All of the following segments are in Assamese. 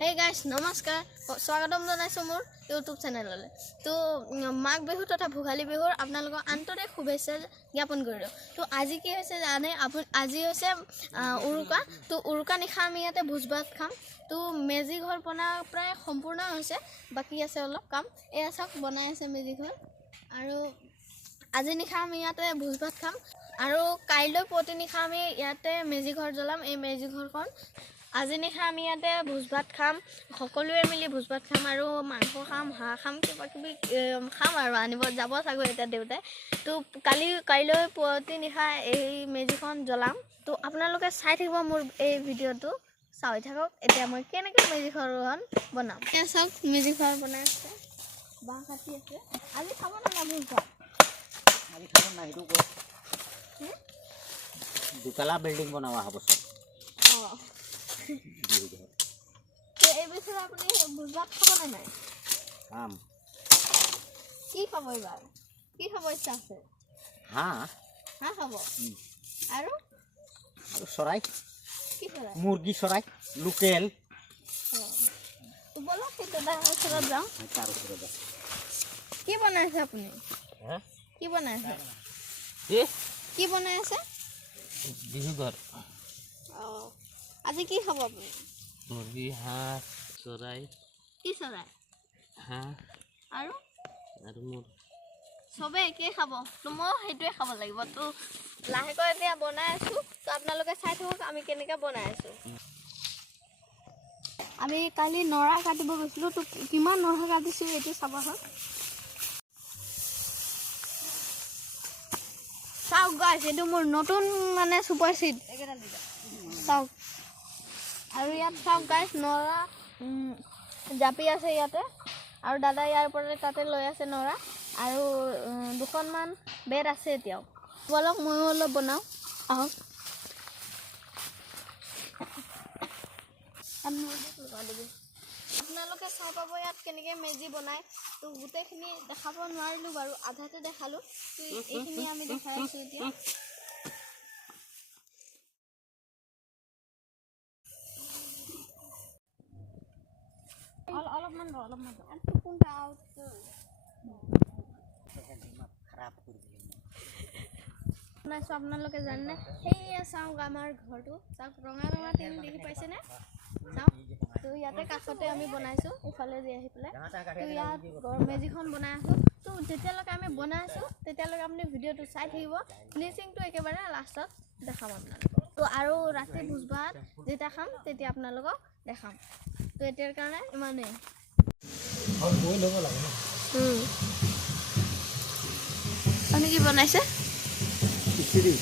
Hey guys, নমস্কাৰ স্বাগতম জনাইছো মোৰ ইউটিউব চেনেললৈ। তো মাঘ বিহু তথা ভোগালী বিহুৰ আপোনালোকক আন্তৰিক শুভেচ্ছা জ্ঞাপন কৰিলোঁ। তো আজি কি হৈছে জানে আজি হৈছে উৰুকা। তো উৰুকা নিশা আমি ইয়াতে ভোজ ভাত খাম। তো মেজি ঘৰ বনোৱা প্ৰায় সম্পূৰ্ণ হৈছে, বাকী আছে অলপ কাম। এয়া চাওক বনাই আছে মেজি ঘৰ। আৰু আজি নিশা আমি ইয়াতে ভোজ ভাত খাম আৰু কাইলৈ পুৱতি নিশা আমি ইয়াতে মেজি ঘৰ জ্বলাম। এই মেজি ঘৰখন আজি নিশা আমি ইয়াতে ভোজ ভাত খাম, সকলোৱে মিলি ভোজ ভাত খাম আৰু মাংস খাম, হাঁহ খাম, কিবা কিবি খাম আৰু আনিব যাব চাগৈ এতিয়া দেউতাই। তো কাইলৈ পুৱতি নিশা এই মেজিখন জ্বলাম। তো আপোনালোকে চাই থাকিব মোৰ এই ভিডিঅ'টো, চাই থাকক। এতিয়া মই কেনেকৈ মেজি ঘৰখন বনাম। এতিয়া চাওক মেজি ঘৰ বনাই আছে, বাঁহ কাটি আছে। আজি খাব নালাগে ভোজ ভাত, আজি খাব না সেইটো কওক। দুতলা বিল্ডিং বনোৱা হ'ব চব। এই বছৰ আপুনি ভোজ ভাত খাব নে নাই? খাম। কি খাব এইবাৰ? কি খাব ইচ্ছা আছে? হাঁহ খাব আৰু চৰাই, কি চৰাই? মুৰ্গী চৰাই লোকেল। বলক সেইটো ওচৰত যাওঁ। তাৰ ওচৰত যাওঁ। কি বনাই আছে আপুনি? কি বনাই আছে? কি বনাই আছে? বিহু ঘৰ। আজি কি খাব আপুনি? মুৰ্গী, হাঁহ, চৰাই। কি চৰাই? হাঁহ আৰু মোৰ চবেই একেই খাব। তো মই সেইটোৱে খাব লাগিব। তো লাহেকৈ এতিয়া বনাই আছোঁ। তো আপোনালোকে চাই থাকক আমি কেনেকৈ বনাই আছোঁ। আমি কালি নৰা কাটিব গৈছিলোঁ। তো কিমান নৰা কাটিছোঁ এইটো চাবচোন। চাওক গাইছ, এইটো মোৰ নতুন মানে ছুপাৰ চিট। চাওক আৰু ইয়াত চাওক গাইছ, নৰা জাপি আছে ইয়াতে, আৰু দাদা ইয়াৰ পৰা তাতে লৈ আছে নৰা, আৰু দুখনমান বেড আছে এতিয়াও। বলক ময়ো অলপ বনাওঁ, আহক। আপোনালোকে চাই পাব ইয়াত কেনেকৈ মেজি বনায়। তো গোটেইখিনি দেখাব নোৱাৰিলোঁ বাৰু, আধাতে দেখালোঁ। তো এইখিনি আমি দেখাই আছোঁ এতিয়া। অলপমান বনাইছোঁ আপোনালোকে জানেনে? সেয়া চাওক আমাৰ ঘৰটো, চাওক ৰঙা ৰঙা টিং দেখি পাইছেনে? চাওক, তো ইয়াতে কাষতে আমি বনাইছোঁ, ইফালে দি আহি পেলাই। তো ইয়াত মেজিখন বনাই আছোঁ। তো যেতিয়ালৈকে আমি বনাই আছোঁ তেতিয়ালৈকে আপুনি ভিডিঅ'টো চাই থাকিব। ফিনিচিংটো একেবাৰে লাষ্টত দেখাম আপোনালোকক। তো আৰু ৰাতি ভোজ ভাত যেতিয়া খাম তেতিয়া আপোনালোকক দেখাম। তো এতিয়াৰ কাৰণে ইমানেই। আপুনি কি বনাইছে? খিচিৰি।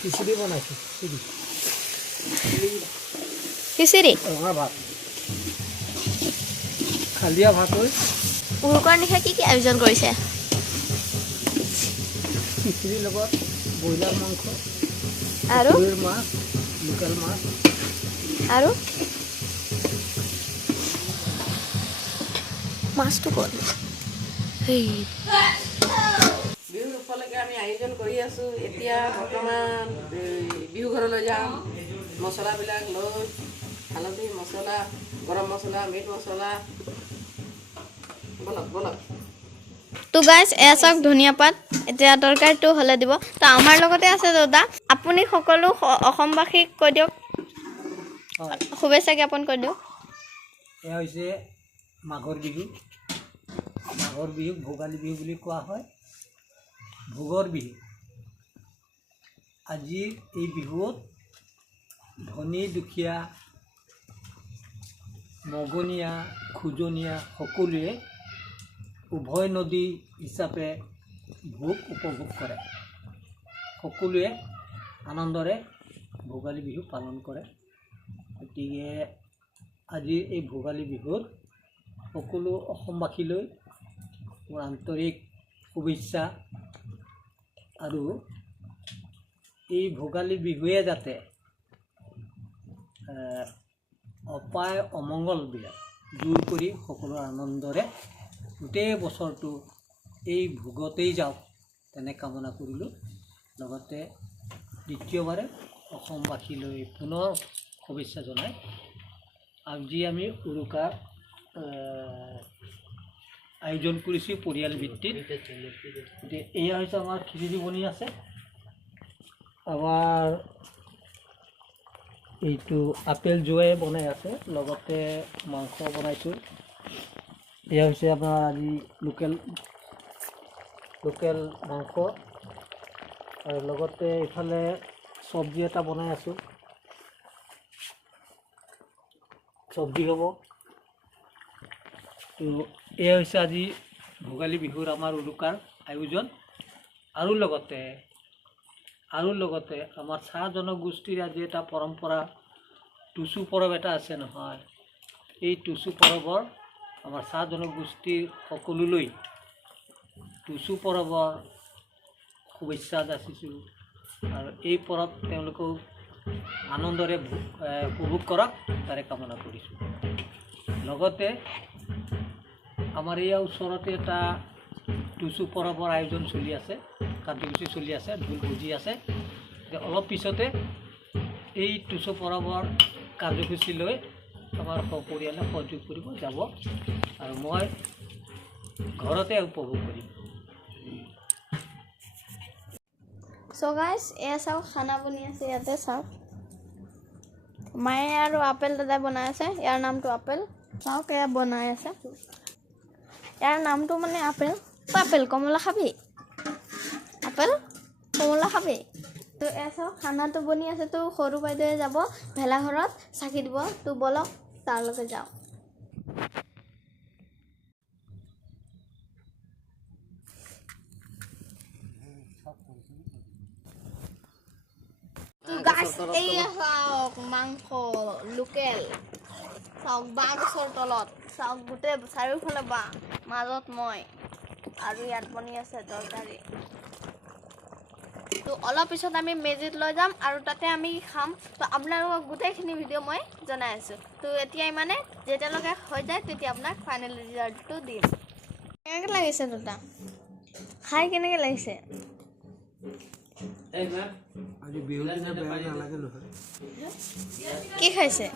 খিচিৰি বনাইছোঁ। খিচিৰি, ৰঙা ভাত, খালিয়া ভাত হৈ উৰুকাৰ নিশা কি কি আয়োজন কৰিছে? খিচিৰিৰ লগত ব্ৰইলাৰ মাংস, আৰু পুখুৰীৰ মাছ, লোকেল মাছ, আৰু মাছটো ক'ত? বিহুৰ উপলক্ষে আমি আয়োজন কৰি আছোঁ। এতিয়া বৰ্তমান বিহু ঘৰলৈ যাম। মছলাবিলাক লৈ, হালধি, মছলা, গৰম মছলা, মিট মছলা, বলক। তো গাইছ, এয়া চাওক ধনিয়া পাত। এতিয়া তৰকাৰীটো হ'লে দিব। তো আমাৰ লগতে আছে দাদা। আপুনি সকলো অসমবাসীক কৈ দিয়ক, শুভেচ্ছা জ্ঞাপন কৰি দিয়ক। এয়া হৈছে মাঘৰ বিহু। মাঘৰ বিহুক ভোগালী বিহু বুলি কোৱা হয়। ভোগৰ বিহু। আজি এই বিহুত ধনী দুখীয়া, মগনীয়া, খোজনীয়া সকলোৱে উভয় নদী হিচাপে ভোগ উপভোগ কৰে। সকলোৱে আনন্দৰে ভোগালী বিহু পালন কৰে। গতিকে আজি এই ভোগালী বিহুত সকলো অসমবাসীলৈ মোৰ আন্তৰিক শুভেচ্ছা, আৰু এই ভোগালী বিহুৱে যাতে অপায় অমংগলবিলাক দূৰ কৰি সকলো আনন্দৰে গোটেই বছৰটো এই ভোগতেই যাওক তেনে কামনা কৰিলোঁ। লগতে দ্বিতীয়বাৰে অসমবাসীলৈ পুনৰ শুভেচ্ছা জনাই আজি আমি উৰুকাৰ আয়োজন কৰিছোঁ পৰিয়াল ভিত্তিত। গতিকে এয়া হৈছে আমাৰ খিচিৰি বনি আছে, আমাৰ এইটো আপেল জোৱাই বনাই আছে, লগতে মাংস বনাইছোঁ। এয়া হৈছে আপোনাৰ আজি লোকেল মাংস, আৰু লগতে ইফালে চব্জি এটা বনাই আছোঁ, চব্জি হ'ব। তো এয়া হৈছে আজি ভোগালী বিহুৰ আমাৰ উৰুকাৰ আয়োজন। আৰু লগতে আমাৰ চাহ জনগোষ্ঠীৰ আজি এটা পৰম্পৰা টুচু পৰৱ এটা আছে নহয়, এই টুচু পৰৱৰ আমাৰ চাহ জনগোষ্ঠীৰ সকলোলৈ টুচু পৰৱৰ শুভেচ্ছা যাচিছোঁ, আৰু এই পৰৱ তেওঁলোকেও আনন্দৰে উপভোগ কৰক তাৰে কামনা কৰিছোঁ। লগতে আমাৰ ইয়াৰ ওচৰতে এটা টুচু পৰৱৰ আয়োজন চলি আছে, কাৰ্যসূচী চলি আছে, ঢোল বজি আছে। অলপ পিছতে এই টুচু পৰৱৰ কাৰ্যসূচী লৈ আমাৰ সপৰিয়ালে সহযোগ কৰিব যাব, আৰু মই ঘৰতে উপভোগ কৰিম। চ' গাইজ এয়া চাওক, খানা বনি আছে ইয়াতে চাওক। মায়ে আৰু আপেল দাদাই বনাই আছে, ইয়াৰ নামটো আপেল। চাওক এয়া বনাই আছে, ইয়াৰ নামটো মানে আপেল। আপেল কমলা খাবি? আপেল কমলা খাবি? তো এয়া চাওক খানাটো বনি আছে। তো সৰু বাইদেৱে যাব ভেলাঘৰত চাকি দিব, তো বলক তালৈকে যাওঁ। তো গাইজ এইয়া চাওক মাংস লোকেল, চাওক বাঁহ গছৰ তলত, চাওক গোটেই চাৰিওফালে বাঁহ, মাজত মই, আৰু ইয়াত বনি আছে তৰকাৰী। তো অলপ পিছত আমি মেজিত লৈ যাম আৰু তাতে আমি খাম। তো আপোনালোকক গোটেইখিনি ভিডিঅ' মই জনাই আছোঁ। তো এতিয়া মানে যেতিয়ালৈকে হৈ যায় তেতিয়া আপোনাক ফাইনেল ৰিজাল্টটো দিম। কেনেকৈ লাগিছে দুটা খাই, কেনেকৈ লাগিছে? আজি বিহুৰ দিনা বেয়া নালাগে নহয়। কি খাইছে?